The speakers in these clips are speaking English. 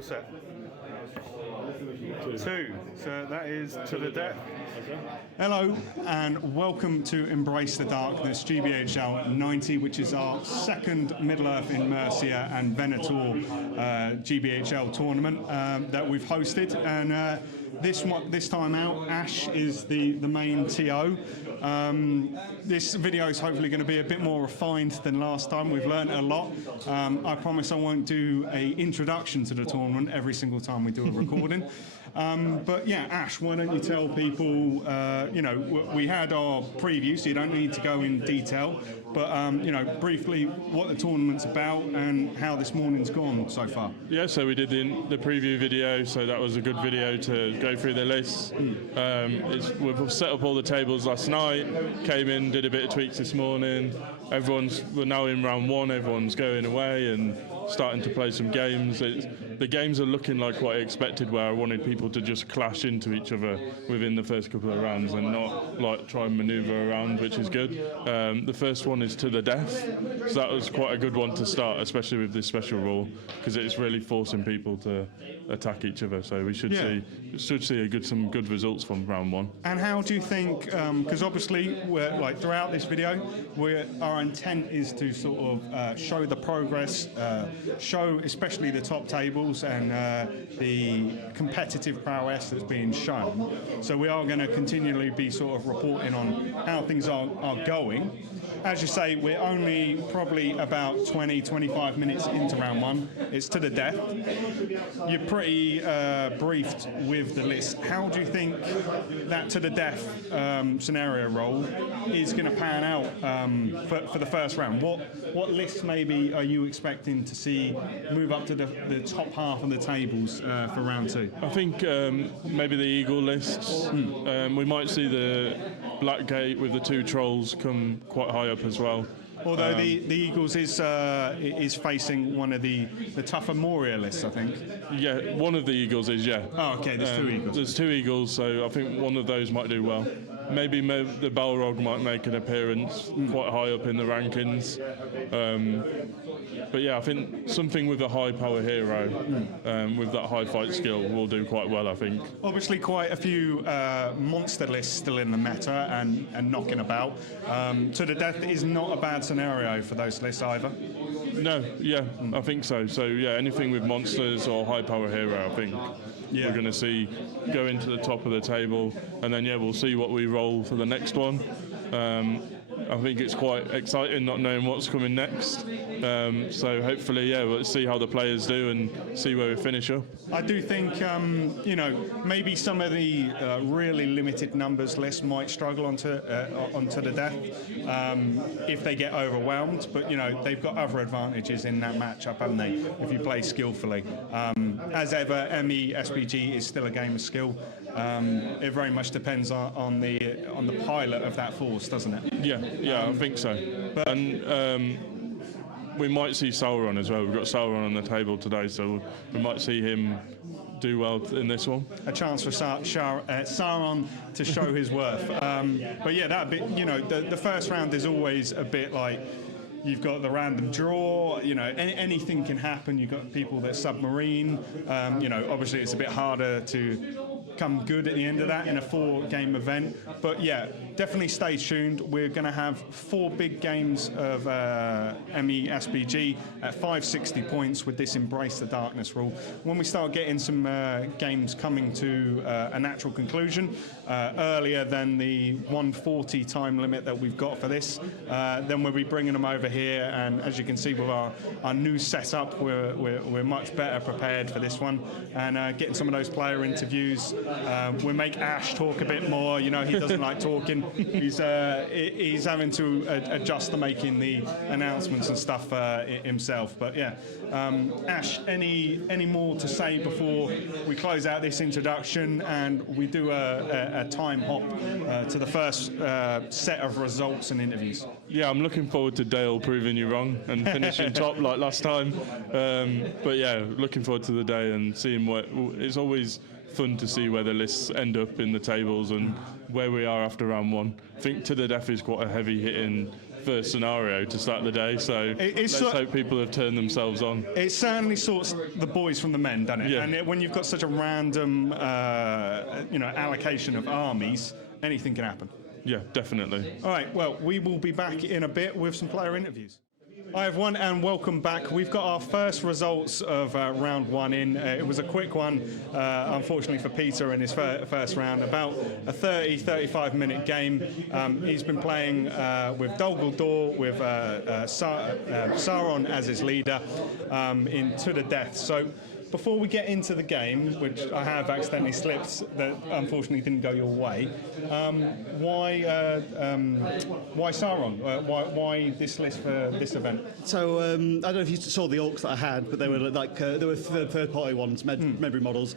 all set. 2. So that is to the death. Hello and welcome to Embrace the Darkness GBHL90, which is our second Middle-earth in Mercia and Venator GBHL tournament that we've hosted. And this time out, Ash is the main TO. This video is hopefully going to be a bit more refined than last time. We've learned a lot. I promise I won't do an introduction to the tournament every single time we do a recording. But yeah, Ash, why don't you tell people, we had our preview, so you don't need to go in detail, but briefly what the tournament's about and how this morning's gone so far. Yeah, so we did the preview video, so that was a good video to go through the list. We've set up all the tables last night, came in, did a bit of tweaks this morning. We're now in round 1, everyone's going away and starting to play some games. The games are looking like what I expected, where I wanted people to just clash into each other within the first couple of rounds and not like try and manoeuvre around, which is good. The first one is to the death, so that was quite a good one to start, especially with this special rule, because it's really forcing people to attack each other. So we should see some good results from round 1. And how do you think? Because obviously, we're like throughout this video, our intent is to sort of show the progress, show especially the top tables and the competitive prowess that's being shown. So we are going to continually be sort of reporting on how things are going. As you say, we're only probably about 20-25 minutes into round 1. It's to the death. You're pretty briefed with the list. How do you think that to the death scenario role is going to pan out for the first round? What lists maybe are you expecting to see move up to the top half of the tables for round 2? I think maybe the Eagle lists. We might see the Blackgate with the 2 trolls come quite high up as well. Although the Eagles is facing one of the tougher Moria lists, I think. Yeah, one of the Eagles is, yeah. Oh, okay, there's 2 Eagles. There's 2 Eagles, so I think one of those might do well. Maybe the Balrog might make an appearance quite high up in the rankings. But yeah, I think something with a high power hero with that high fight skill will do quite well, I think. Obviously quite a few monster lists still in the meta and knocking about. To the death is not a bad scenario for those lists either. No, yeah, I think so. So yeah, anything with monsters or high power hero, I think we're going to see go into the top of the table, and then we'll see what we roll for the next one. I think it's quite exciting not knowing what's coming next. So hopefully, we'll see how the players do and see where we finish up. I do think, maybe some of the really limited numbers lists might struggle onto the death if they get overwhelmed. But, they've got other advantages in that matchup, haven't they, if you play skillfully. As ever, MESBG is still a game of skill. It very much depends on the pilot of that force, doesn't it? Yeah, I think so. And we might see Sauron as well. We've got Sauron on the table today, so we might see him do well in this one. A chance for Sauron to show his worth. But yeah, that bit, the first round is always a bit like you've got the random draw. Anything can happen. You've got people that submarine. Obviously it's a bit harder to come good at the end of that in a 4-game event. But yeah, definitely stay tuned. We're going to have 4 big games of MESBG at 560 points with this Embrace the Darkness rule. When we start getting some games coming to a natural conclusion, earlier than the 140 time limit that we've got for this, then we'll be bringing them over here. And as you can see with our new setup, we're much better prepared for this one. And getting some of those player interviews. We'll make Ash talk a bit more. He doesn't like talking. He's having to adjust to making the announcements and stuff himself. But yeah, Ash, any more to say before we close out this introduction and we do a time hop to the first set of results and interviews? Yeah, I'm looking forward to Dale proving you wrong and finishing top like last time. But yeah, looking forward to the day and seeing what it's always fun to see where the lists end up in the tables and where we are after round 1. I think To the Death is quite a heavy hitting first scenario to start the day. So let's hope people have turned themselves on. It certainly sorts the boys from the men, doesn't it? Yeah. And when you've got such a random, allocation of armies, anything can happen. Yeah, definitely. All right, well, we will be back in a bit with some player interviews. Hi everyone and welcome back. We've got our first results of round one in. It was a quick one, unfortunately for Peter in his first round, about a 30-35 minute game. He's been playing with Dol Guldur, with Sauron as his leader, in To the Death. So before we get into the game, which I have accidentally slipped, that unfortunately didn't go your way, why Sauron? Why this list for this event? So I don't know if you saw the orcs that I had, but they were they were third-party ones, Medbury models.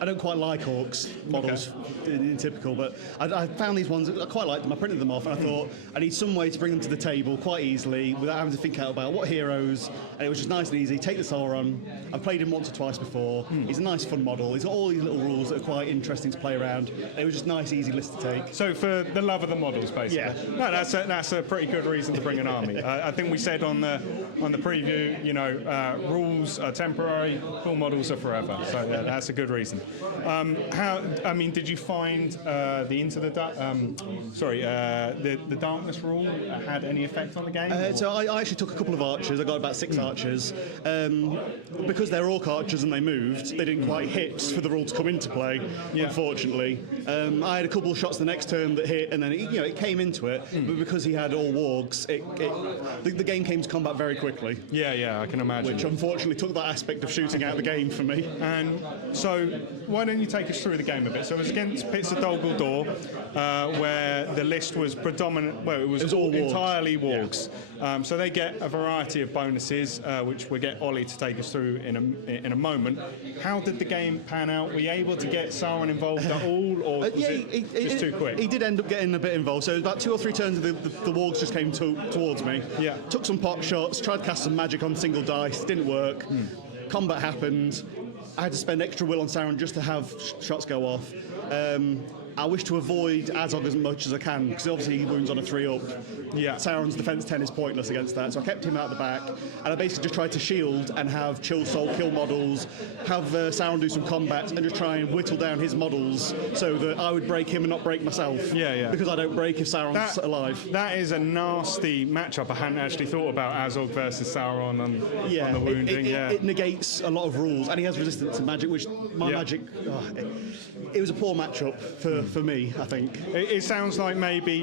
I don't quite like orcs models in typical, but I found these ones, I quite liked them. I printed them off and I thought I need some way to bring them to the table quite easily without having to think out about what heroes, and it was just nice and easy. Take the Sauron. I've played him once or twice before. He's a nice fun model. He's got all these little rules that are quite interesting to play around. It was just nice, easy list to take. So for the love of the models, basically. Yeah. No, that's a pretty good reason to bring an army. I think we said on the preview, rules are temporary, full models are forever. So yeah, that's a good reason. Did you find the darkness rule had any effect on the game? So I actually took a couple of archers. I got about 6 archers. Because they're orc archers and they moved, they didn't quite hit for the rule to come into play, unfortunately. I had a couple of shots the next turn that hit, and then it came into it. But because he had all wargs, the game came to combat very quickly. Yeah, I can imagine. Which unfortunately took that aspect of shooting out of the game for me. And so, why don't you take us through the game a bit? So it was against Pits of Dol Guldur, where the list was predominant. Well, it was all entirely wargs. Yeah. So they get a variety of bonuses, which we'll get Ollie to take us through in a moment. How did the game pan out? Were you able to get Sauron involved at all, or was it just too quick? He did end up getting a bit involved. So about 2 or 3 turns, the wargs just came towards me. Yeah. Took some pot shots, tried to cast some magic on single dice, didn't work. Combat happened. I had to spend extra will on Sauron just to have shots go off. I wish to avoid Azog as much as I can, because obviously he wounds on a 3-up. Yeah. Sauron's defense 10 is pointless against that, so I kept him out the back, and I basically just tried to shield and have Chill Soul kill models, have Sauron do some combat, and just try and whittle down his models so that I would break him and not break myself. Yeah. Because I don't break if Sauron's alive. That is a nasty matchup. I hadn't actually thought about Azog versus Sauron on the wounding. It negates a lot of rules, and he has resistance to magic, which magic... it was a poor matchup for me, I think. It sounds like maybe,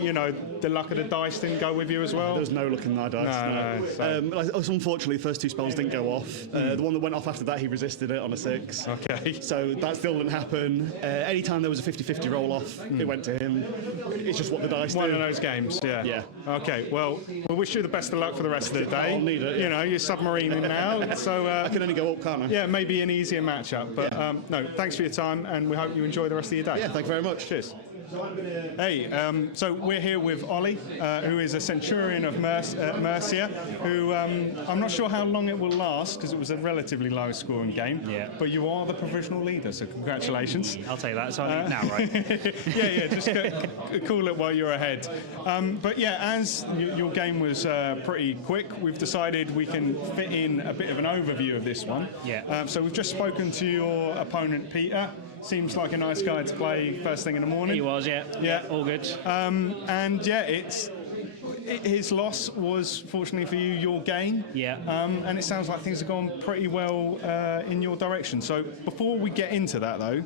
the luck of the dice didn't go with you as well? There's no luck in my dice. No. Unfortunately, the first 2 spells didn't go off. The one that went off after that, he resisted it on a 6. Okay. So that still didn't happen. Anytime there was a 50-50 roll-off, it went to him. It's just what the dice do. One of those games, yeah. Okay, well, we wish you the best of luck for the rest of the day. I'll need it. Yeah. You're submarining now, so... I can only go up, can't I? Yeah, maybe an easier matchup. But, no, thanks for your time, and we hope you enjoy the rest of your day. Yeah, thank you very much. Cheers. Hey, so we're here with Ollie, who is a Centurion of Mercia, who I'm not sure how long it will last because it was a relatively low-scoring game. Yeah. But you are the provisional leader, so congratulations. I'll take that. So I need now, right? yeah. Just call it while you're ahead. But yeah, as your game was pretty quick, we've decided we can fit in a bit of an overview of this one. Yeah. So we've just spoken to your opponent, Peter. Seems like a nice guy to play first thing in the morning. He was, yeah. All good. His loss was, fortunately for you, your gain. Yeah. And it sounds like things have gone pretty well in your direction. So before we get into that, though,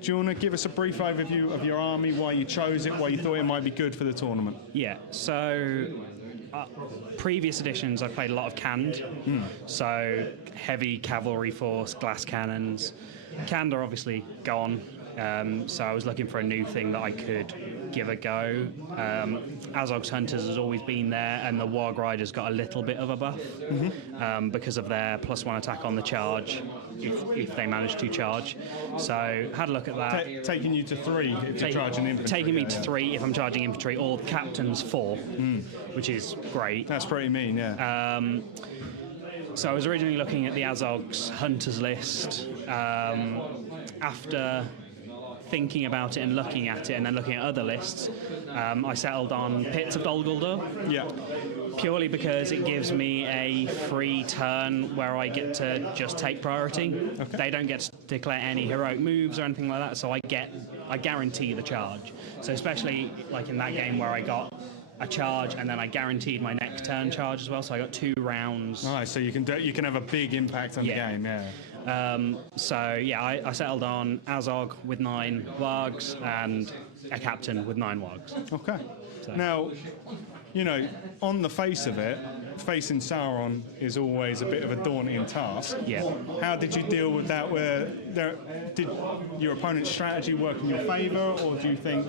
do you want to give us a brief overview of your army, why you chose it, why you thought it might be good for the tournament? Yeah. So previous editions, I played a lot of canned. So heavy cavalry force, glass cannons. Canned are obviously gone, so I was looking for a new thing that I could give a go. Azog's Hunters has always been there, and the Warg Riders got a little bit of a buff because of their +1 attack on the charge, if they manage to charge. So had a look at that. Taking you to 3 if you're charging infantry. Taking me to 3 if I'm charging infantry, or captain's 4, which is great. That's pretty mean, yeah. So I was originally looking at the Azog's Hunters list. After thinking about it and looking at it, and then looking at other lists, I settled on Pits of Dol Guldur. Yeah. Purely because it gives me a free turn where I get to just take priority. Okay. They don't get to declare any heroic moves or anything like that, so I guarantee the charge. So especially like in that game where I got a charge and then I guaranteed my next turn charge as well, so I got 2 rounds. Nice. So you can have a big impact on the game. Yeah. I settled on Azog with 9 wargs and a captain with 9 wargs. Okay. So. Now, on the face of it, facing Sauron is always a bit of a daunting task. Yeah. How did you deal with that? Did your opponent's strategy work in your favour, or do you think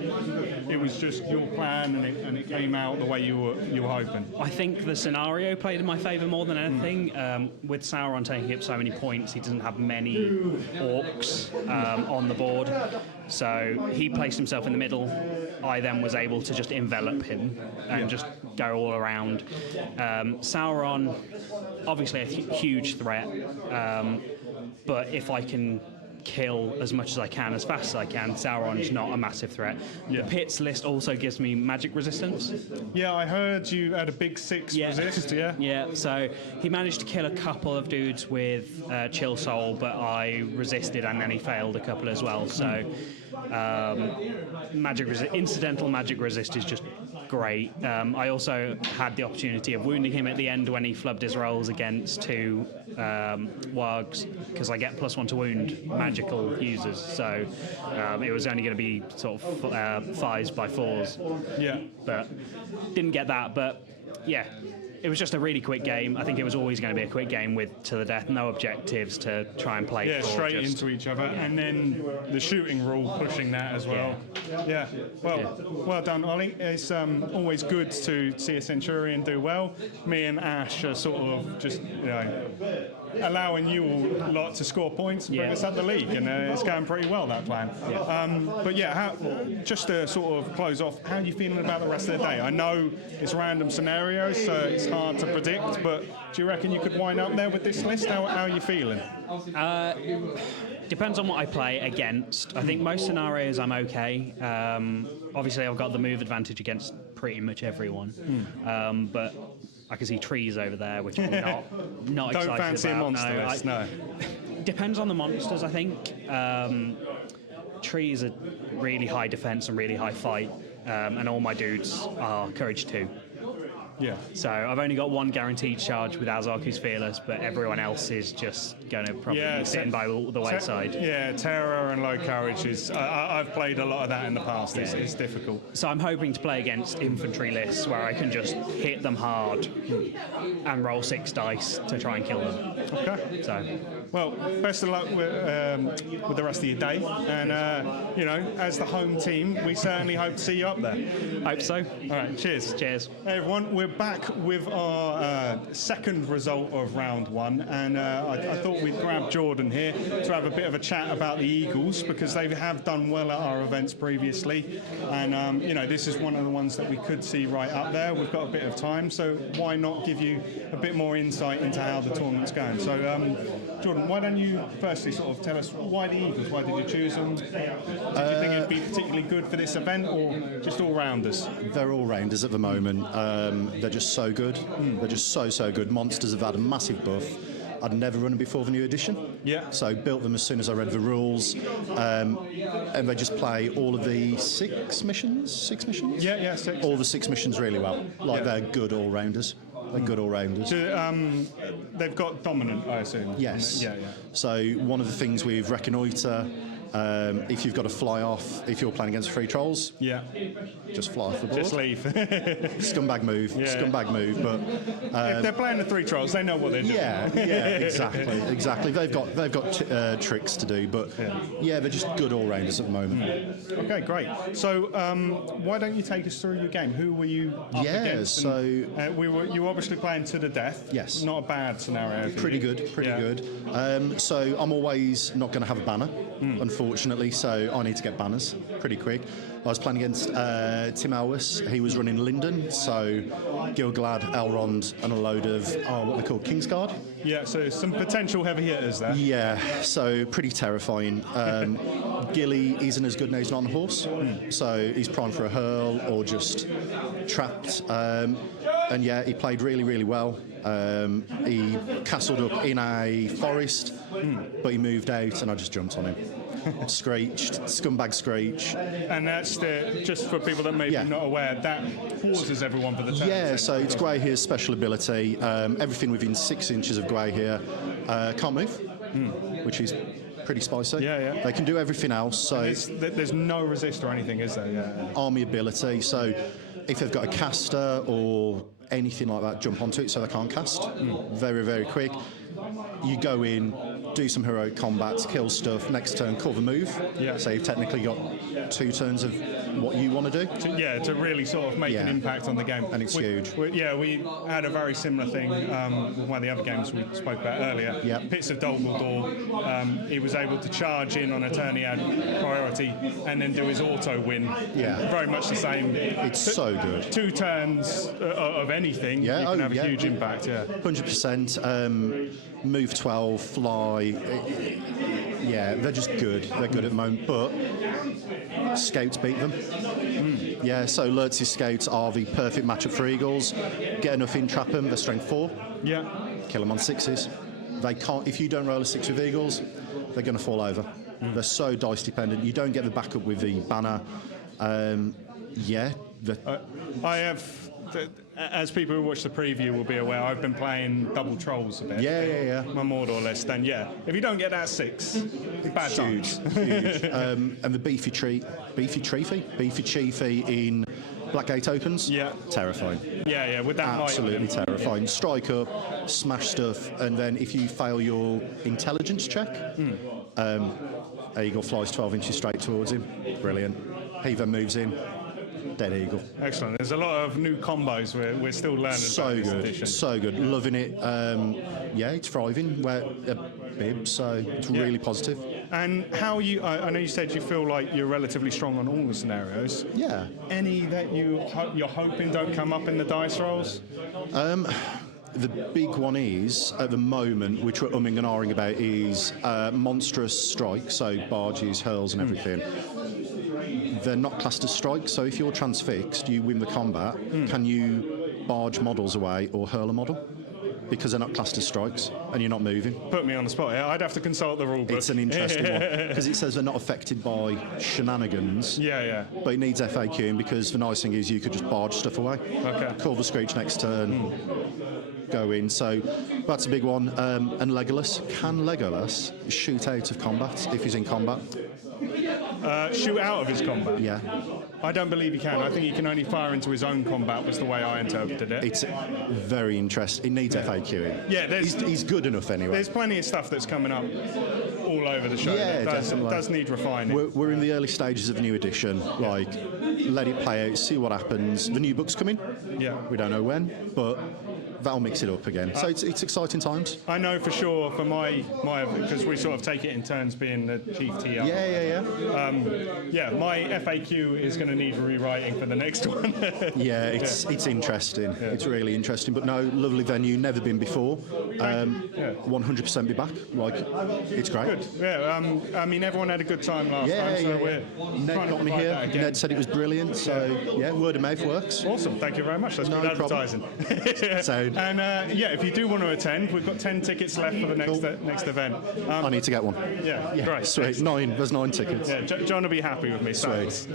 it was just your plan and it came out the way you were hoping? I think the scenario played in my favour more than anything. With Sauron taking up so many points, he doesn't have many orcs on the board. So he placed himself in the middle. I then was able to just envelop him and just go all around. Sauron, obviously a huge threat, but if I can kill as much as I can, as fast as I can, Sauron is not a massive threat. Yeah. The Pits list also gives me magic resistance. Yeah, I heard you had a big 6 resist, yeah? Yeah, so he managed to kill a couple of dudes with Chill Soul, but I resisted and then he failed a couple as well, so incidental magic resist is just great. I also had the opportunity of wounding him at the end when he flubbed his rolls against 2 wargs, because I get +1 to wound magical users, so it was only going to be sort of 5s by 4s. Yeah. But didn't get that, but yeah. It was just a really quick game. I think it was always going to be a quick game with to the death, no objectives to try and play. Yeah, straight into each other, and then the shooting rule pushing that as well. Yeah. Well done, Ollie. It's always good to see a Centurion do well. Me and Ash are sort of just allowing you all lot to score points and bring us up the league, and it's going pretty well, that plan. Yeah. Just to sort of close off, how are you feeling about the rest of the day? I know it's random scenarios, so it's hard to predict, but do you reckon you could wind up there with this list? How are you feeling? Depends on what I play against. I think most scenarios I'm okay. Obviously, I've got the move advantage against pretty much everyone, but I can see trees over there, which I'm not excited about. Don't fancy a monster list, no. Depends on the monsters, I think. Trees are really high defense and really high fight, and all my dudes are courage 2. Yeah. So I've only got 1 guaranteed charge with Azog, who's fearless, but everyone else is just going to probably be sitting by the wayside. Yeah, terror and low courage is. I've played a lot of that in the past. It's difficult. So I'm hoping to play against infantry lists where I can just hit them hard and roll 6 dice to try and kill them. Okay. So. Well, best of luck with the rest of your day, and as the home team, we certainly hope to see you up there. Hope so. All right. Cheers. Cheers. Hey everyone, we're back with our second result of round 1, and I thought we'd grab Jordan here to have a bit of a chat about the Eagles, because they have done well at our events previously, and this is one of the ones that we could see right up there. We've got a bit of time, so why not give you a bit more insight into how the tournament's going. So Jordan, why don't you firstly sort of tell us why the Eagles? Why did you choose them? Did you think it'd be particularly good for this event, or just all-rounders? They're all-rounders at the moment. They're just so good. They're just so good. Monsters have had a massive buff. I'd never run them before the new edition. Yeah. So built them as soon as I read the rules, and they just play all of the 6 missions. 6 missions? Yeah, 6. All the 6 missions really well. They're good all-rounders. They're good all-rounders. They've got dominant, I assume. Yes. Yeah. So one of the things with Reconnoiter, if you've got to fly off, if you're playing against free trolls, just fly off the board. Just leave. Scumbag move. Yeah. Scumbag move. But if they're playing the 3 trolls, they know what they're doing. Yeah, exactly. They've got tricks to do, but they're just good all-rounders at the moment. Okay, great. So why don't you take us through your game? Who were you up against? So you were obviously playing to the death. Yes. Not a bad scenario. Pretty good. So I'm always not going to have a banner, unfortunately. unfortunately, so I need to get banners pretty quick. I was playing against Tim Elwes. He was running Linden, so Gilgalad, Elrond, and a load of what they call Kingsguard. Yeah, so some potential heavy hitters there. Yeah, so pretty terrifying. Gilly isn't as good now, he's not on a horse, so he's primed for a hurl or just trapped. And yeah, he played really, really well. He castled up in a forest, but he moved out and I just jumped on him. Screeched, scumbag screech. And that's just for people that may be not aware, that pauses everyone for the turn. Yeah, so it's Greyhear's special ability. Everything within 6 inches of Greyhear can't move, which is pretty spicy. Yeah. They can do everything else. So there's no resist or anything, is there? Yeah. Army ability. So if they've got a caster or anything like that, jump onto it so they can't cast. Very, very quick. You go in, do some heroic combats, kill stuff, next turn cover move. Yeah. So you've technically got 2 turns of what you want to do. To really sort of make an impact on the game. And it's huge. We had a very similar thing with one of the other games we spoke about earlier. Yep. Pits of Dumbledore. He was able to charge in on a turn he had priority and then do his auto win. Yeah. Very much the same. It's so good. 2 turns of anything, you can have a huge impact. 100%. Move 12, fly. Yeah, they're just good. They're good at the moment, but Scouts beat them. Yeah, so Lurtz's Scouts are the perfect matchup for Eagles. Get enough in, trap them, they're strength 4. Yeah. Kill them on 6s. They can't. If you don't roll a 6 with Eagles, they're going to fall over. They're so dice dependent. You don't get the backup with the banner. I have, as people who watch the preview will be aware, I've been playing double trolls a bit. Yeah. My Mordor list, and if you don't get that 6, bad times. Huge. And the beefy chiefy in Blackgate opens. Yeah. Terrifying. Yeah, with that absolutely might terrifying. Strike up, smash stuff, and then if you fail your intelligence check, Eagle flies 12 inches straight towards him. Brilliant. He then moves in. Dead Eagle. Excellent. There's a lot of new combos we're still learning. So about good. this edition. So good. Loving it. It's thriving. We're a bib, so it's really positive. And how I know you said you feel like you're relatively strong on all the scenarios. Yeah. Any that you're hoping don't come up in the dice rolls? The big one is, at the moment, which we're umming and ahhing about, is monstrous strike, so barges, hurls and everything. They're not classed as strikes, so if you're transfixed, you win the combat, can you barge models away or hurl a model? Because they're not classed as strikes, and you're not moving. Put me on the spot. I'd have to consult the rule book. It's an interesting one, because it says they're not affected by shenanigans. Yeah. But it needs FAQing, because the nice thing is you could just barge stuff away. Okay. Call the Screech next turn, go in. So that's a big one. And Legolas. Can Legolas shoot out of combat if he's in combat? Shoot out of his combat? Yeah. I don't believe he can. I think he can only fire into his own combat, was the way I interpreted it. It's very interesting. It needs FAQing. Yeah, he's good enough anyway. There's plenty of stuff that's coming up all over the show. Yeah, definitely. Does need refining. We're in the early stages of a new edition. Like, let it play out, see what happens. The new book's coming. Yeah. We don't know when, but that'll mix it up again. So it's exciting times. I know for sure for my because we sort of take it in turns being the chief TR. Yeah. My FAQ is going to need rewriting for the next one. It's interesting. Yeah. It's really interesting. But no, lovely venue, never been before. 100% be back. Like, it's great. Good. Yeah. I mean, everyone had a good time last time. So we're Ned trying to got me provide here. that again. Ned said it was brilliant. So word of mouth works. Awesome. Thank you very much. That's No good problem. advertising. So, and if you do want to attend, we've got 10 tickets left for the next event. I need to get one. Yeah, great. Sweet. There's 9 tickets. Yeah, John will be happy with me. Sweet.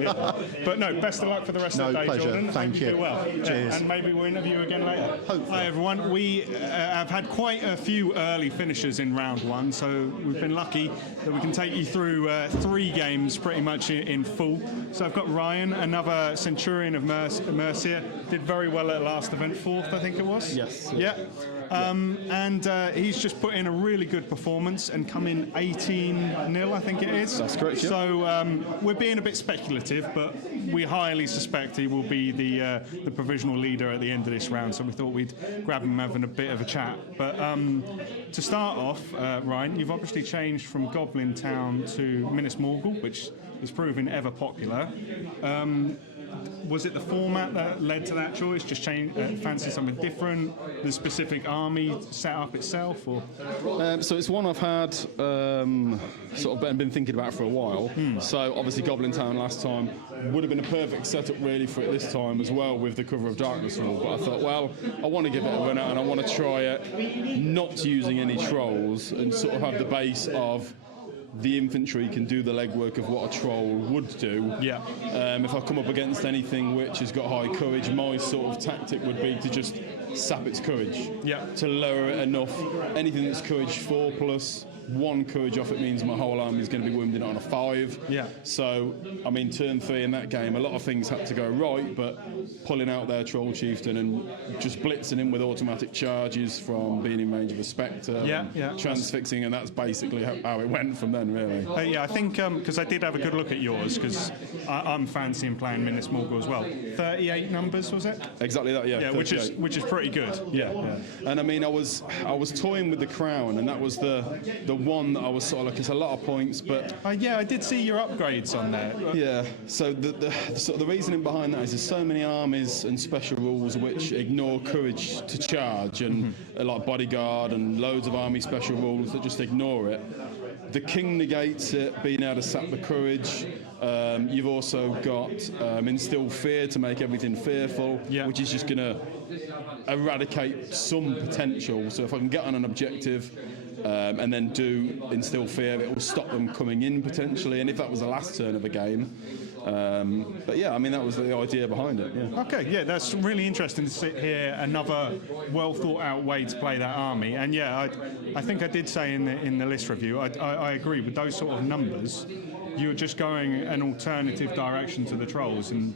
But no, best of luck for the rest of the day, pleasure. Jordan. Thank you. Do well. Cheers. And maybe we'll interview you again later. Hopefully. Hi everyone. We have had quite a few early finishes in round 1, so we've been lucky that we can take you through 3 games pretty much in full. So I've got Ryan, another Centurion of Mercia, did very well at last event, 4th I think it was. Yes. Yeah. And he's just put in a really good performance and come in 18-0, I think it is. That's correct, yeah. So we're being a bit speculative, but we highly suspect he will be the provisional leader at the end of this round. So we thought we'd grab him having a bit of a chat. But to start off, Ryan, you've obviously changed from Goblin Town to Minas Morgul, which is proving ever popular. Was it the format that led to that choice? Just fancy something different? The specific army setup itself, or? So it's one I've had sort of been thinking about for a while. So obviously Goblin Town last time would have been a perfect setup really for it this time as well, with the Cover of Darkness rule. But I thought, well, I want to give it a run out and I want to try it not using any trolls and sort of have the base of the infantry can do the legwork of what a troll would do. Yeah. If I come up against anything which has got high courage, my sort of tactic would be to just sap its courage. Yeah. To lower it enough. Anything that's courage 4+, 1 courage off it means my whole army is going to be wounded on a 5. Yeah. So, I mean, turn 3 in that game, a lot of things had to go right, but pulling out their Troll Chieftain and just blitzing him with automatic charges from being in range of a Spectre, transfixing, and that's basically how it went from then, really. Yeah, I think, because I did have a good look at yours, because I'm fancying playing Minas Morgul as well. 38 numbers, was it? Exactly that, yeah. Yeah, which is pretty good. Yeah. And I mean, I was toying with the Crown, and that was the one that I was sort of like, it's a lot of points, but yeah, I did see your upgrades on there. Yeah, so the sort of the reasoning behind that is there's so many armies and special rules which ignore courage to charge, and like bodyguard and loads of army special rules that just ignore it. The king negates it, being able to sap the courage. You've also got instill fear to make everything fearful, which is just going to eradicate some potential. So if I can get on an objective and then do instill fear, it will stop them coming in potentially. And if that was the last turn of a game. But yeah, I mean, that was the idea behind it. Yeah. Okay, yeah, that's really interesting to sit here, another well thought out way to play that army. And yeah, I think I did say in the list review, I agree with those sort of numbers. You're just going an alternative direction to the trolls, and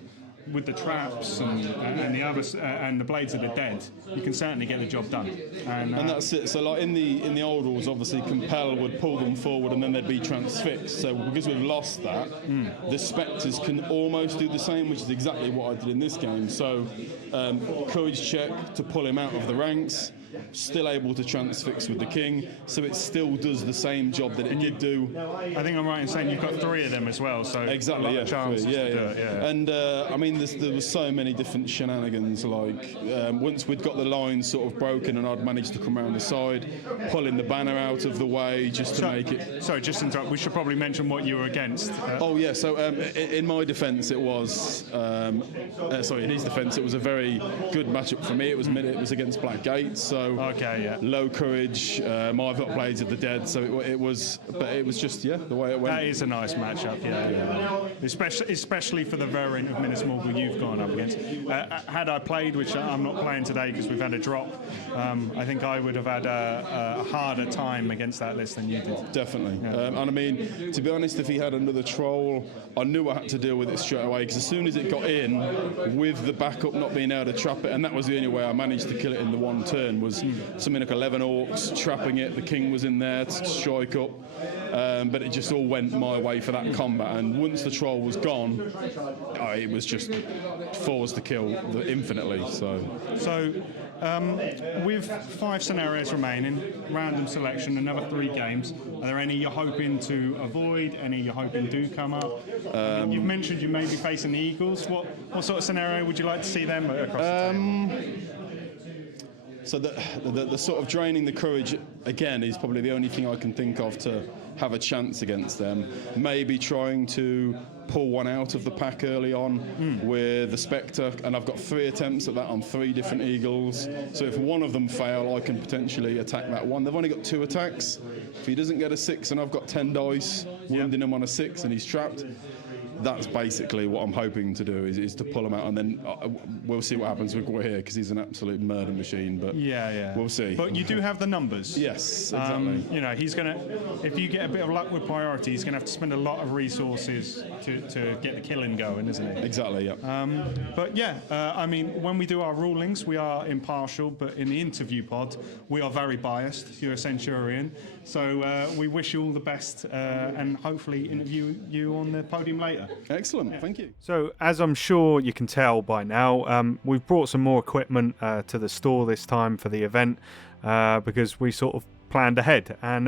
with the traps and the others and the Blades of the Dead, you can certainly get the job done. And that's it. So like in the old rules, obviously Compel would pull them forward and then they'd be transfixed. So because we've lost that, the Spectres can almost do the same, which is exactly what I did in this game. So courage check to pull him out of the ranks. Still able to transfix with the king, so it still does the same job that it did do. I think I'm right in saying you've got 3 of them as well, so exactly, a lot of chances to do it. And I mean, there was so many different shenanigans. Like once we'd got the line sort of broken, and I'd managed to come around the side, pulling the banner out of the way just to make it. Sorry, just to interrupt. We should probably mention what you were against. So in my defence, it was in his defence, it was a very good matchup for me. It was against Black Gates, so. Okay, yeah. Low courage. I've got Blades of the Dead, so it was just the way it went. That is a nice matchup, yeah. Especially for the variant of Minas Morgul you've gone up against. Had I played, which I'm not playing today because we've had a drop, I think I would have had a harder time against that list than you did. Definitely. Yeah. And I mean, to be honest, if he had another troll, I knew I had to deal with it straight away, because as soon as it got in, with the backup not being able to trap it, and that was the only way I managed to kill it in the one turn, was something like 11 orcs trapping it. The king was in there to strike up, but it just all went my way for that combat. And once the troll was gone, it was just forced to kill infinitely. So with 5 scenarios remaining, random selection, another 3 games. Are there any you're hoping to avoid? Any you're hoping do come up? You've mentioned you may be facing the Eagles. What sort of scenario would you like to see them across the table? So the sort of draining the courage, again, is probably the only thing I can think of to have a chance against them. Maybe trying to pull one out of the pack early on with the Spectre, and I've got 3 attempts at that on 3 different Eagles. So if one of them fail, I can potentially attack that one. They've only got 2 attacks. If he doesn't get a 6 and I've got 10 dice, wounding him on a 6 and he's trapped, that's basically what I'm hoping to do, is to pull him out, and then we'll see what happens with Guahir, because he's an absolute murder machine. But we'll see. But you do have the numbers. Yes, exactly. He's gonna. If you get a bit of luck with priority, he's gonna have to spend a lot of resources to get the killing going, isn't he? Exactly. Yeah. But yeah, I mean, when we do our rulings, we are impartial, but in the interview pod, we are very biased. You're a Centurion, so we wish you all the best, and hopefully interview you on the podium later. Excellent, thank you. So, as I'm sure you can tell by now, we've brought some more equipment to the store this time for the event because we sort of planned ahead. And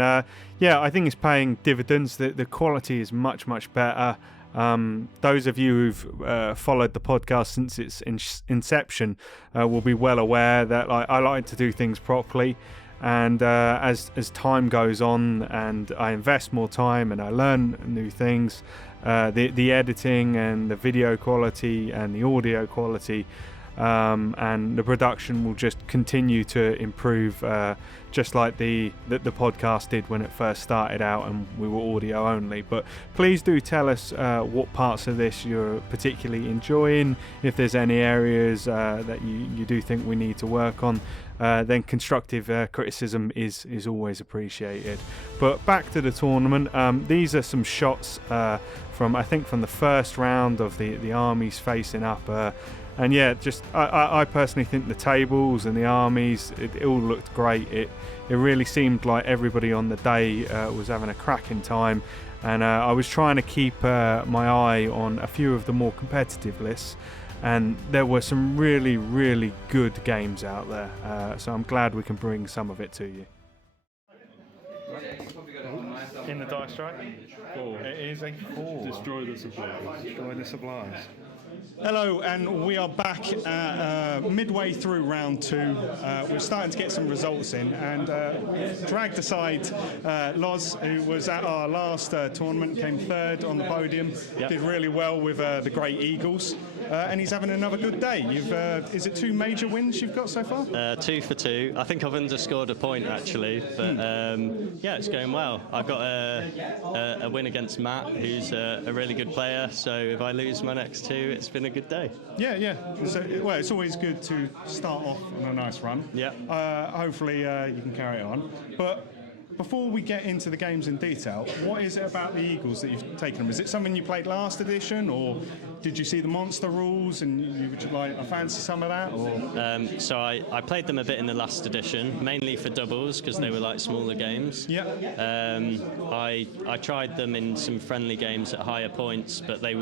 yeah, I think it's paying dividends. The quality is much, much better. Those of you who've followed the podcast since its inception will be well aware that I like to do things properly. And as time goes on and I invest more time and I learn new things, the editing and the video quality and the audio quality and the production will just continue to improve, just like the podcast did when it first started out and we were audio only. But please do tell us what parts of this you're particularly enjoying. If there's any areas that you do think we need to work on, then constructive criticism is always appreciated. But back to the tournament. These are some shots from the first round of the Armies facing up. And yeah, just I personally think the tables and the Armies, it all looked great. It really seemed like everybody on the day was having a cracking time. And I was trying to keep my eye on a few of the more competitive lists. And there were some really, really good games out there. So I'm glad we can bring some of it to you. In the dice strike? 4. It is a 4. Destroy the supplies. Destroy the supplies. Hello, and we are back midway through round 2. We're starting to get some results in, and dragged aside Loz, who was at our last tournament, came 3rd on the podium, did really well with the Great Eagles, and he's having another good day. Is it 2 major wins you've got so far? 2 for 2. I think I've underscored a point actually, but yeah, it's going well. I've got a win against Matt, who's a really good player, so if I lose my next 2, it's been a good day. Yeah. So, well, it's always good to start off on a nice run. Yeah. Hopefully you can carry it on. But before we get into the games in detail, what is it about the Eagles that you've taken them? Is it something you played last edition, or did you see the monster rules and you would I fancy some of that? Or? So I played them a bit in the last edition, mainly for doubles because they were like smaller games. Yeah. I tried them in some friendly games at higher points, but they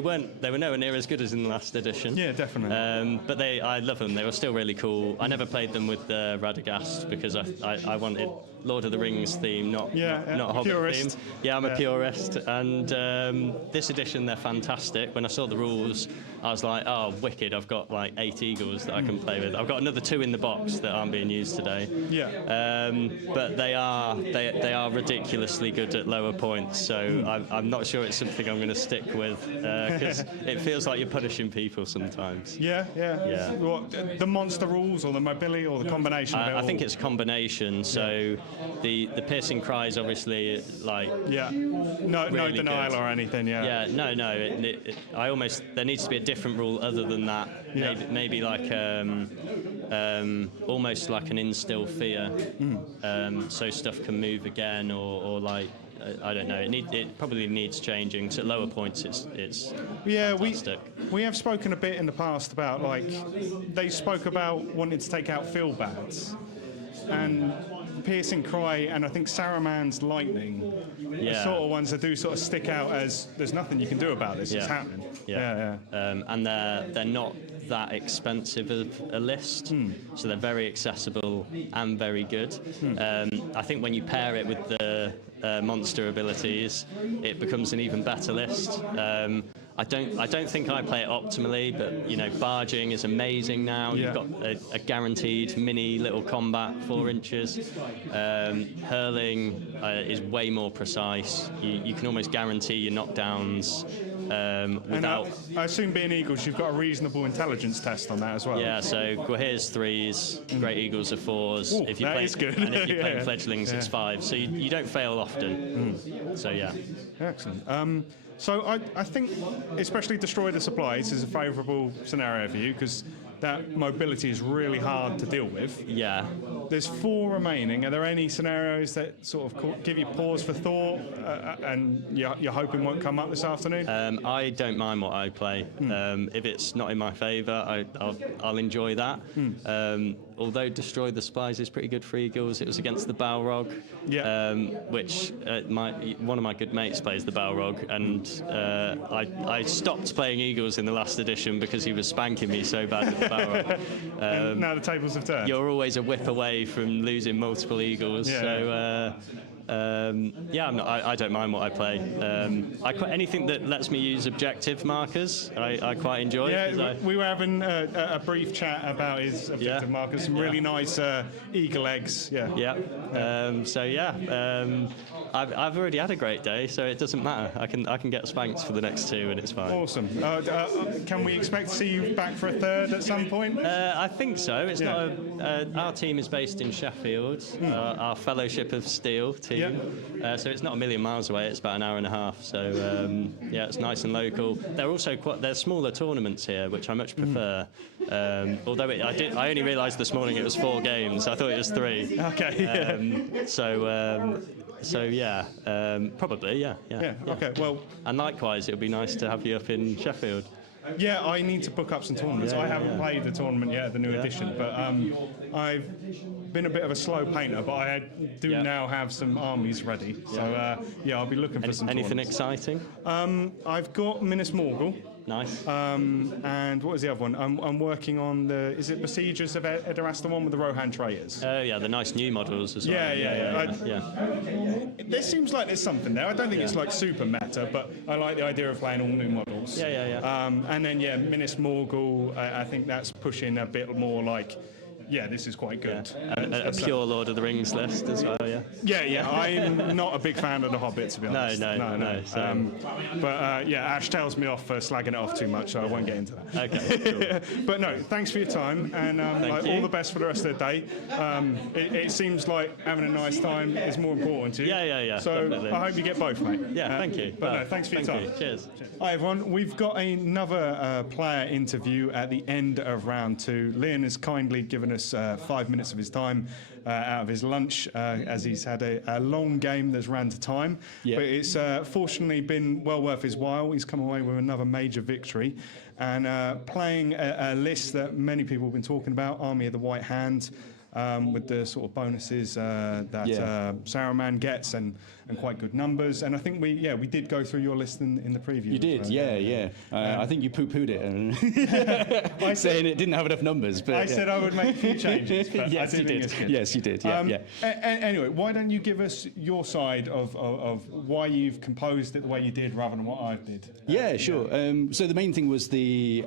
were nowhere near as good as in the last edition. Yeah, definitely. But I love them. They were still really cool. I never played them with the Radagast because I wanted Lord of the Rings theme, not Hobbit purist. theme. Yeah, I'm a purist. And this edition, they're fantastic. When I saw the rules, I was like, oh, wicked! I've got like 8 Eagles that I can play with. I've got another 2 in the box that aren't being used today. Yeah. But they are ridiculously good at lower points. So I'm not sure it's something I'm going to stick with because it feels like you're punishing people sometimes. Yeah. What, the monster rules or the mobility or the combination of it all? I think it's a combination. So the piercing cries obviously like no really denial good. Or anything. Yeah. No. There needs to be a different rule other than that. Yeah. Maybe like almost like an instill fear, so stuff can move again or like. I don't know. It probably needs changing. So at lower points, it's fantastic. We have spoken a bit in the past about like they spoke about wanting to take out field bats and piercing cry, and I think Saruman's lightning. The sort of ones that do sort of stick out as there's nothing you can do about this. It's happening. Yeah. And they're not that expensive of a list, so they're very accessible and very good. I think when you pair it with the monster abilities, it becomes an even better list. I don't think I play it optimally, but barging is amazing now. You've got a guaranteed mini little combat 4 inches. Hurling is way more precise. You can almost guarantee your knockdowns without. And I assume being Eagles, you've got a reasonable intelligence test on that as well. Yeah, so Gwahir's 3s, Great Eagles are 4s. Ooh, that is good. And if you play fledglings, it's 5. So you don't fail often. So yeah. Excellent. So I think especially Destroy the Supplies is a favourable scenario for you because that mobility is really hard to deal with. Yeah. There's 4 remaining. Are there any scenarios that sort of give you pause for thought and you're hoping won't come up this afternoon? I don't mind what I play. If it's not in my favour, I'll enjoy that. Although Destroy the Spies is pretty good for Eagles, it was against the Balrog, which one of my good mates plays the Balrog, and I stopped playing Eagles in the last edition because he was spanking me so bad with the Balrog. And now the tables have turned. You're always a whip away from losing multiple Eagles, so I don't mind what I play. Anything that lets me use objective markers, I quite enjoy. Yeah, we were having a brief chat about his objective markers. Some really nice eagle eggs. Yeah. I've already had a great day, so it doesn't matter. I can get spanked for the next 2, and it's fine. Awesome. Can we expect to see you back for a third at some point? I think so. It's not. Our team is based in Sheffield. Our Fellowship of Steel team. So it's not a million miles away. It's about an hour and a half. So it's nice and local. They're also there's smaller tournaments here, which I much prefer. Although I only realised this morning it was 4 games. I thought it was 3. Okay. Probably. Yeah. Okay. Well. And likewise, it would be nice to have you up in Sheffield. Yeah, I need to book up some tournaments. I haven't played the tournament yet, the new edition, but I've been a bit of a slow painter, but I do now have some armies ready. So I'll be looking for some anything tournaments. Exciting? I've got Minas Morgul. Nice. And what was the other one? I'm working on is it Besiegers of Edoras, the one with the Rohan traitors? The nice new models as well. There seems like there's something there. I don't think it's like super meta, but I like the idea of playing all new models. And then Minas Morgul, I think that's pushing a bit more like. Yeah, this is quite good. A pure Lord of the Rings list as well, Yeah, I'm not a big fan of The Hobbit, to be honest. No. But Ash tells me off for slagging it off too much, so I won't get into that. Okay. But no, thanks for your time, and all the best for the rest of the day. It seems like having a nice time is more important to you. Yeah. So definitely. I hope you get both, mate. Yeah, thank you. But no, thanks for your time. Cheers. Hi, everyone. We've got another player interview at the end of round 2. Liam has kindly given us 5 minutes of his time out of his lunch as he's had a long game that's ran to time. But it's fortunately been well worth his while. He's come away with another major victory and playing a list that many people have been talking about, Army of the White Hand, with the sort of bonuses that Saruman gets and quite good numbers. And I think we did go through your list in the preview. You did, I think you poo-pooed it, saying it didn't have enough numbers. But I said I would make a few changes, but yes, I you did. It's good. Yes, you did. Anyway, why don't you give us your side of why you've composed it the way you did rather than what I did? Yeah, sure. So the main thing was the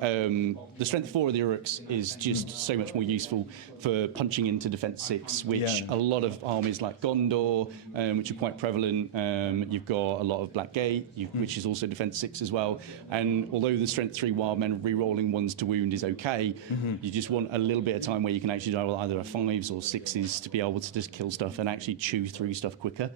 strength 4 of the Uruks is just so much more useful for punching into defense 6, which a lot of armies like Gondor, which are quite prevalent. You've got a lot of Blackgate, which is also defense 6 as well. And although the strength 3 Wildmen re-rolling 1s to wound is okay, you just want a little bit of time where you can actually roll either a 5s or 6s to be able to just kill stuff and actually chew through stuff quicker.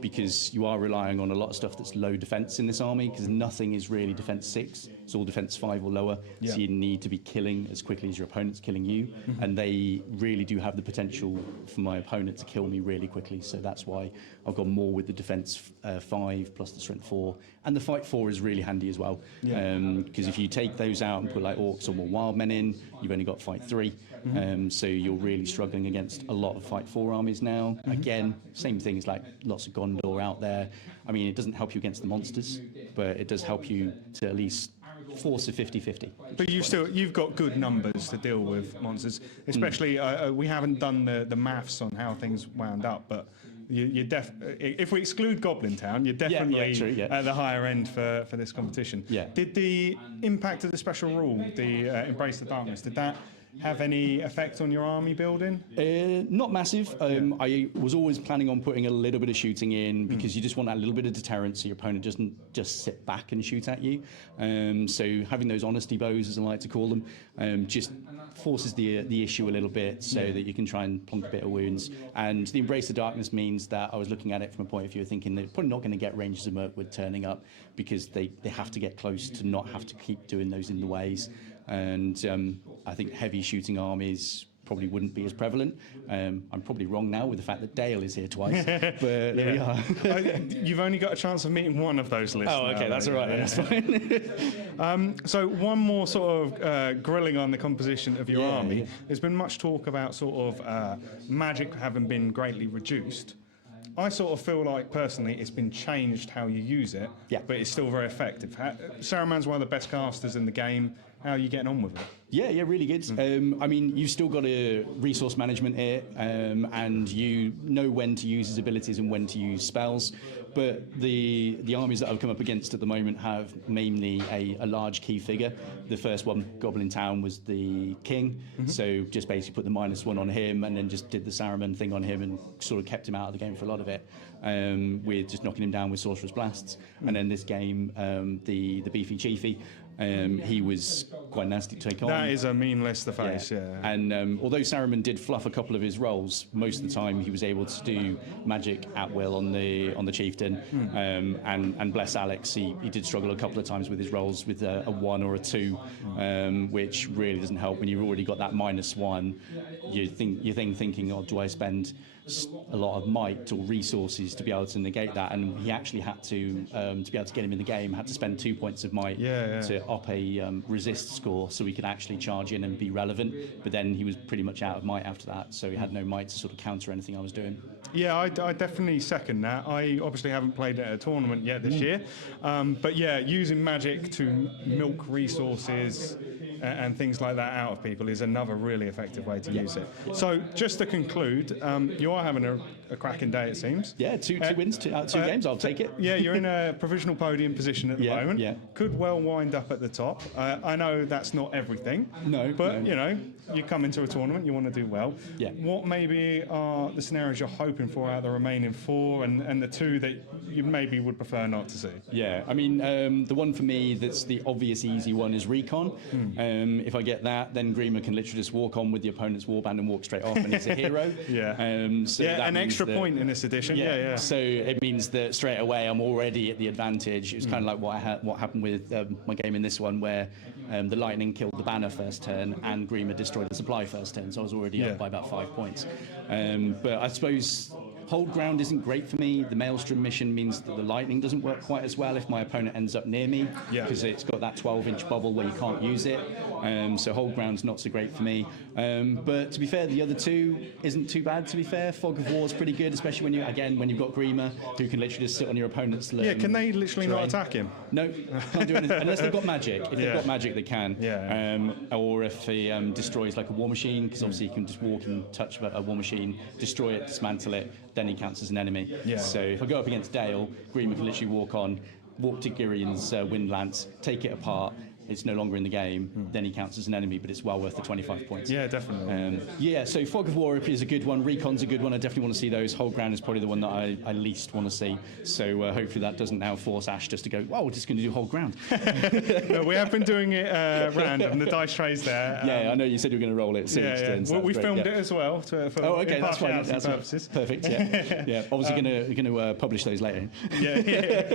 Because you are relying on a lot of stuff that's low defense in this army, because nothing is really defense 6. It's all defense 5 or lower. So you need to be killing as quickly as your opponent's killing you. And they really do have the potential for my opponent to kill me really quickly. So that's why I've gone more with the defense 5 plus the strength 4. And the fight 4 is really handy as well. Because if you take those out and put like orcs or more wild men in, you've only got fight 3. So you're really struggling against a lot of fight 4 armies now. Again, same things like lots of Gondor out there. I mean, it doesn't help you against the monsters, but it does help you to at least force a 50-50. But you've got good numbers to deal with monsters, especially we haven't done the maths on how things wound up, but if we exclude Goblin Town, you're definitely at the higher end for this competition. Did the impact of the special rule, the Embrace the Darkness, did that have any effect on your army building? Not massive. I was always planning on putting a little bit of shooting in because you just want that little bit of deterrence so your opponent doesn't just sit back and shoot at you. So having those honesty bows, as I like to call them, just forces the issue a little bit so that you can try and plonk a bit of wounds. And the Embrace the Darkness means that I was looking at it from a point of view of thinking they're probably not going to get Rangers of Mirkwood turning up because they have to get close to not have to keep doing those in the ways. and I think heavy shooting armies probably wouldn't be as prevalent. I'm probably wrong now with the fact that Dale is here twice, but there we are. You've only got a chance of meeting one of those lists. Oh, okay, now, that's all right then, that's fine. So one more sort of grilling on the composition of your Yeah, army. yeah. There's been much talk about sort of magic having been greatly reduced. I sort of feel like, personally, it's been changed how you use it, Yeah. but it's still very effective. Saruman's one of the best casters in the game. How are you getting on with it? Yeah, really good. I mean, you've still got a resource management here, and you know when to use his abilities and when to use spells. But the armies that I've come up against at the moment have mainly a large key figure. The first one, Goblin Town, was the king. So just basically put the -1 on him and then just did the Saruman thing on him and sort of kept him out of the game for a lot of it, with just knocking him down with Sorcerer's Blasts. And then this game, the beefy chiefy, he was quite nasty to take on. That is a mean list to face, yeah. And although Saruman did fluff a couple of his rolls, most of the time he was able to do magic at will on the chieftain. And bless Alex, he did struggle a couple of times with his rolls with a 1 or a 2, which really doesn't help when you've already got that -1. You're then thinking, oh, do I spend a lot of might or resources to be able to negate that? And he actually had to be able to get him in the game, had to spend 2 points of might to up a resist score so he could actually charge in and be relevant. But then he was pretty much out of might after that, so he had no might to sort of counter anything I was doing. Yeah, I definitely second that. I obviously haven't played at a tournament yet this year, but yeah, using magic to milk resources and things like that out of people is another really effective way to use it. So just to conclude, you are having a cracking day, it seems. Yeah, two wins, two games, I'll take it. Yeah, you're in a provisional podium position at the moment. Yeah. Could well wind up at the top. I know that's not everything. No, but no. you know, you come into a tournament, you want to do well. Yeah. What maybe are the scenarios you're hoping for out of the remaining 4, and the 2 that you maybe would prefer not to see? Yeah, I mean, the one for me that's the obvious easy one is Recon. If I get that, then Grima can literally just walk on with the opponent's warband and walk straight off, and he's a hero. So that an means extra that- point in this edition. Yeah. So it means that straight away I'm already at the advantage. It was kind of like what happened with my game in this one, where the lightning killed the banner first turn and Grima destroyed the supply first turn. So I was already up by about 5 points. But I suppose hold ground isn't great for me. The Maelstrom mission means that the lightning doesn't work quite as well if my opponent ends up near me, because it's got that 12-inch bubble where you can't use it. So hold ground's not so great for me. But to be fair, the other 2 isn't too bad, to be fair. Fog of War's pretty good, especially when you've got Grima, who can literally just sit on your opponent's Can they literally not attack him? No, can't do anything unless they've got magic. If they've got magic, they can. Or if he destroys like a war machine, because obviously you can just walk and touch a war machine, destroy it, dismantle it, then he counts as an enemy. So if I go up against Dale, Grima can literally walk to Girian's Wind Lance, take it apart. It's no longer in the game, then he counts as an enemy, but it's well worth the 25 points. Yeah, definitely. So Fog of War is a good one. Recon's a good one. I definitely want to see those. Hold ground is probably the one that I least want to see. So hopefully that doesn't now force Ash just to go, we're just going to do hold ground. No, we have been doing it random. The dice trays there. I know you said you were going to roll it. So we filmed it as well. For that's fine. That's purposes. Perfect. Obviously going to publish those later.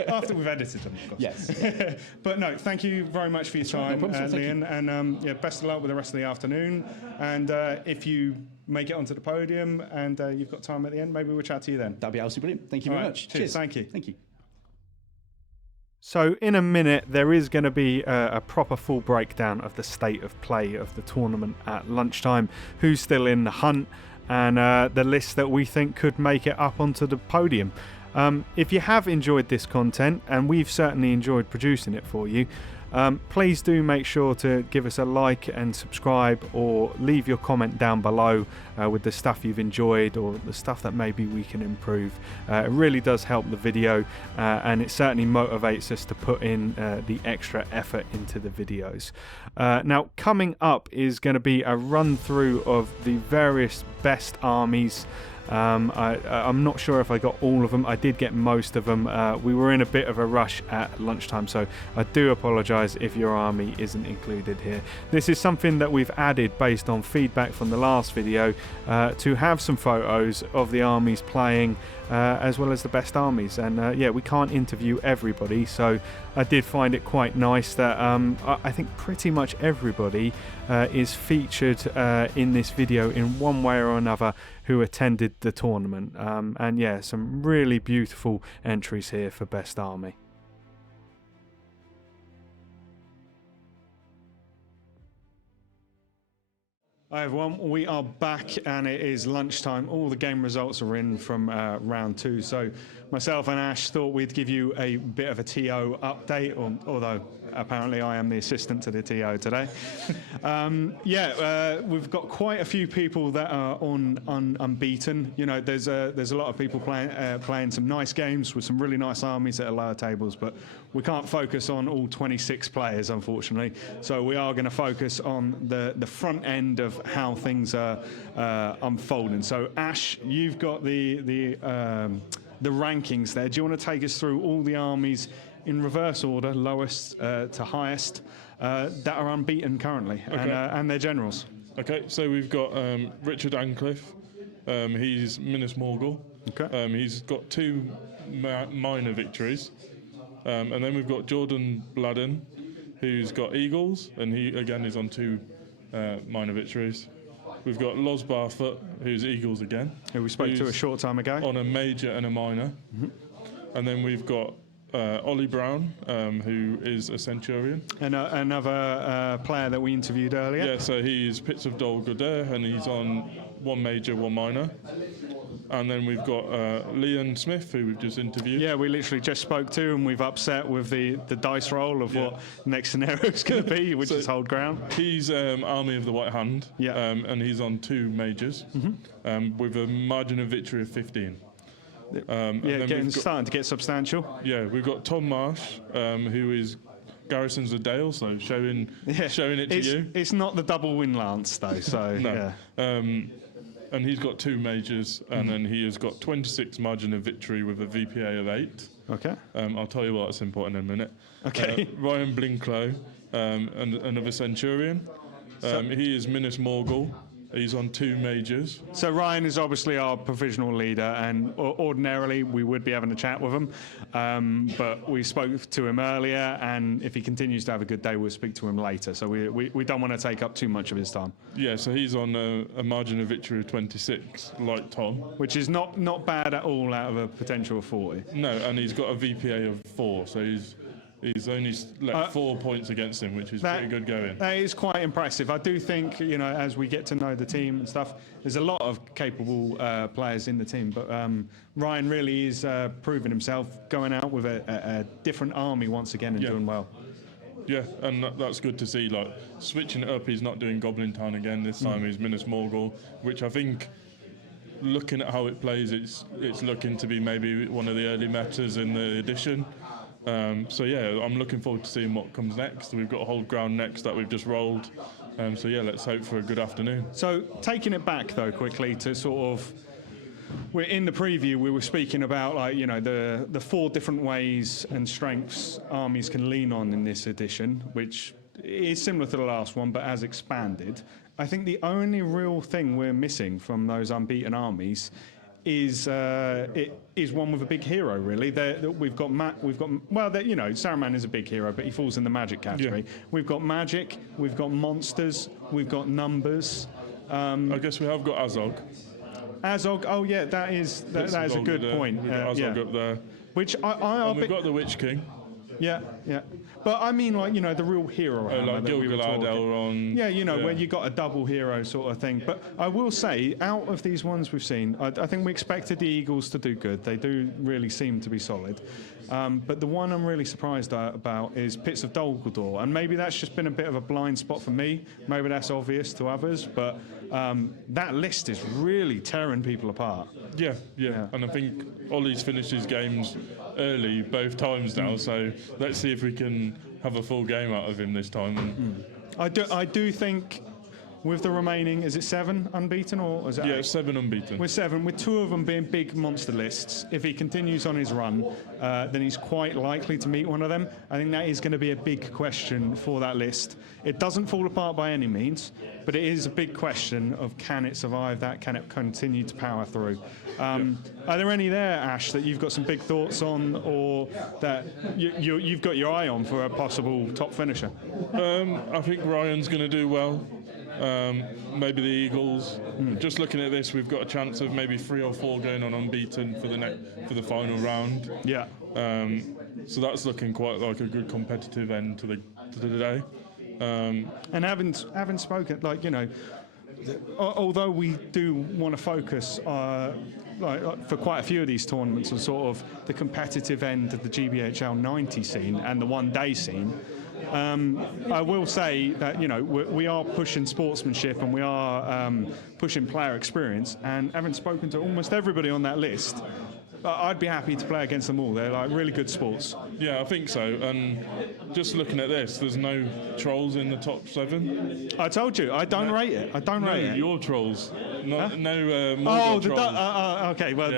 After we've edited them, of course. Yes. But no, thank you very much for your time, Liam, and best of luck with the rest of the afternoon. And if you make it onto the podium and you've got time at the end, maybe we'll chat to you then. That'd be absolutely brilliant. Thank you very much. Cheers. Thank you. Thank you. So in a minute, there is going to be a proper full breakdown of the state of play of the tournament at lunchtime, who's still in the hunt, and the list that we think could make it up onto the podium. If you have enjoyed this content, and we've certainly enjoyed producing it for you, please do make sure to give us a like and subscribe, or leave your comment down below with the stuff you've enjoyed or the stuff that maybe we can improve. It really does help the video, and it certainly motivates us to put in the extra effort into the videos. Now, coming up is going to be a run through of the various best armies. I'm not sure if I got all of them. I did get most of them. We were in a bit of a rush at lunchtime, so I do apologise if your army isn't included here. This is something that we've added based on feedback from the last video, to have some photos of the armies playing as well as the best armies. And yeah, we can't interview everybody, so I did find it quite nice that I think pretty much everybody is featured in this video in one way or another who attended the tournament. And yeah, some really beautiful entries here for best army. Hi everyone, we are back and it is lunchtime. All the game results are in from round 2. So myself and Ash thought we'd give you a bit of a TO update, although apparently I am the assistant to the TO today. We've got quite a few people that are on unbeaten. You know, there's a lot of people playing some nice games with some really nice armies at lower tables, but we can't focus on all 26 players, unfortunately. So we are going to focus on the front end of how things are unfolding. So Ash, you've got the rankings there. Do you want to take us through all the armies in reverse order, lowest to highest, that are unbeaten currently, and their generals? Okay, so we've got Richard Ancliffe. He's Minas Morgul. Okay. He's got 2 minor victories. And then we've got Jordan Bladden, who's got Eagles, and he again is on 2 minor victories. We've got Loz Barfoot, who's Eagles again. Who we spoke to a short time ago. On a major and a minor. Mm-hmm. And then we've got Ollie Brown, who is a Centurion. And another player that we interviewed earlier. Yeah, so he's Pitts of Dol Guldur, and he's on 1 major, 1 minor. And then we've got Leon Smith, who we've just interviewed. Yeah, we literally just spoke to, and we've upset with the dice roll of what next scenario is going to be, which is hold ground. He's Army of the White Hand, yeah, and he's on 2 majors, with a margin of victory of 15. Starting to get substantial. Yeah, we've got Tom Marsh, who is Garrisons of Dale, so showing it to you. It's not the double win lance though, so no. Yeah. And he's got 2 majors, and then he has got 26 margin of victory with a VPA of 8. Okay. I'll tell you why that's important in a minute. Okay. Ryan Blinklow, and another Centurion. He is Minas Morgul. He's on 2 majors. So Ryan is obviously our provisional leader, and ordinarily we would be having a chat with him, but we spoke to him earlier, and if he continues to have a good day, we'll speak to him later. So we don't want to take up too much of his time. Yeah, so he's on a margin of victory of 26, like Tom. Which is not bad at all out of a potential of 40. No, and he's got a VPA of 4, so he's only let 4 points against him, which is pretty good going. That is quite impressive. I do think, you know, as we get to know the team and stuff, there's a lot of capable players in the team, but Ryan really is proving himself, going out with a different army once again and doing well. Yeah, and that's good to see. Like, switching it up, he's not doing Goblin Town again. This time he's Minas Morgul, which I think, looking at how it plays, it's looking to be maybe one of the early metas in the edition. So yeah, I'm looking forward to seeing what comes next. We've got a whole ground next that we've just rolled. So yeah, let's hope for a good afternoon. So taking it back though quickly to sort of, we're in the preview, we were speaking about, like, you know, the 4 different ways and strengths armies can lean on in this edition, which is similar to the last one but has expanded. I think the only real thing we're missing from those unbeaten armies is one with a big hero, really. We've got you know, Saruman is a big hero, but he falls in the magic category. Yeah. We've got magic, we've got monsters, we've got numbers. I guess we have got Azog. Azog, oh yeah, that is a good point. We've got Azog up there. Which we've got the Witch King. Yeah, yeah. But I mean, like, you know, the real hero. Like Gil-galad, Elrond. Yeah, you know, where you got a double hero sort of thing. But I will say, out of these ones we've seen, I think we expected the Eagles to do good. They do really seem to be solid. But the one I'm really surprised about is Pitts of Dol Guldur. And maybe that's just been a bit of a blind spot for me. Maybe that's obvious to others. But that list is really tearing people apart. Yeah. And I think Ollie's finished his games early both times now, so let's see if we can have a full game out of him this time. I do think with the remaining, is it 7 unbeaten or is it Yeah, 8? 7 unbeaten. With 7, with 2 of them being big monster lists, if he continues on his run, then he's quite likely to meet one of them. I think that is going to be a big question for that list. It doesn't fall apart by any means, but it is a big question of can it survive that, can it continue to power through. Are there any there, Ash, that you've got some big thoughts on, or that you've got your eye on for a possible top finisher? I think Ryan's going to do well. Maybe the Eagles. Just looking at this, we've got a chance of maybe 3 or 4 going on unbeaten for the final round. Yeah. So that's looking quite like a good competitive end to the day. And having spoken, like, you know, although we do want to focus like for quite a few of these tournaments on sort of the competitive end of the GBHL90 scene and the one-day scene, I will say that, you know, we are pushing sportsmanship and we are pushing player experience, and having spoken to almost everybody on that list, I'd be happy to play against them all. They're like really good sports. Yeah, I think so. And just looking at this, there's no trolls in the top 7. I told you, I don't rate it. I don't rate it. Your trolls. Not, Huh? No Oh, trolls. okay. Well,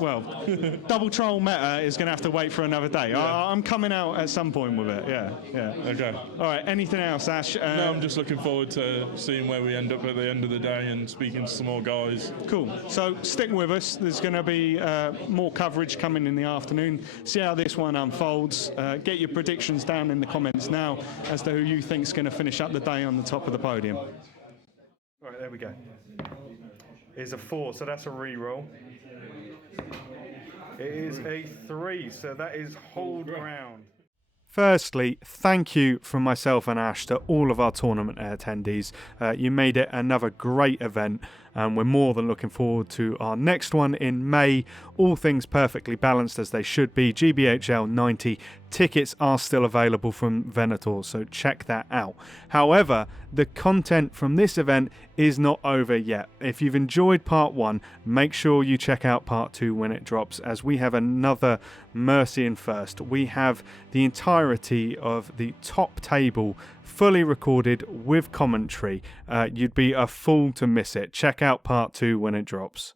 well, double troll meta is going to have to wait for another day. I'm coming out at some point with it. Yeah. Okay. All right. Anything else, Ash? No, I'm just looking forward to seeing where we end up at the end of the day and speaking to some more guys. Cool. So stick with us. There's going to be more coverage coming in the afternoon. See how this one unfolds. Get your predictions down in the comments now as to who you think is going to finish up the day on the top of the podium. All right, there we go. Here's a 4, so that's a re-roll. It is a 3, so that is hold ground. Firstly, thank you from myself and Ash to all of our tournament attendees. You made it another great event, and we're more than looking forward to our next one in May. All things perfectly balanced as they should be. GBHL90 tickets are still available from Venator, so check that out. However, the content from this event is not over yet. If you've enjoyed part 1, make sure you check out part 2 when it drops, as we have another Mercian first. We have the entirety of the top table fully recorded with commentary. You'd be a fool to miss it. Check out part 2 when it drops.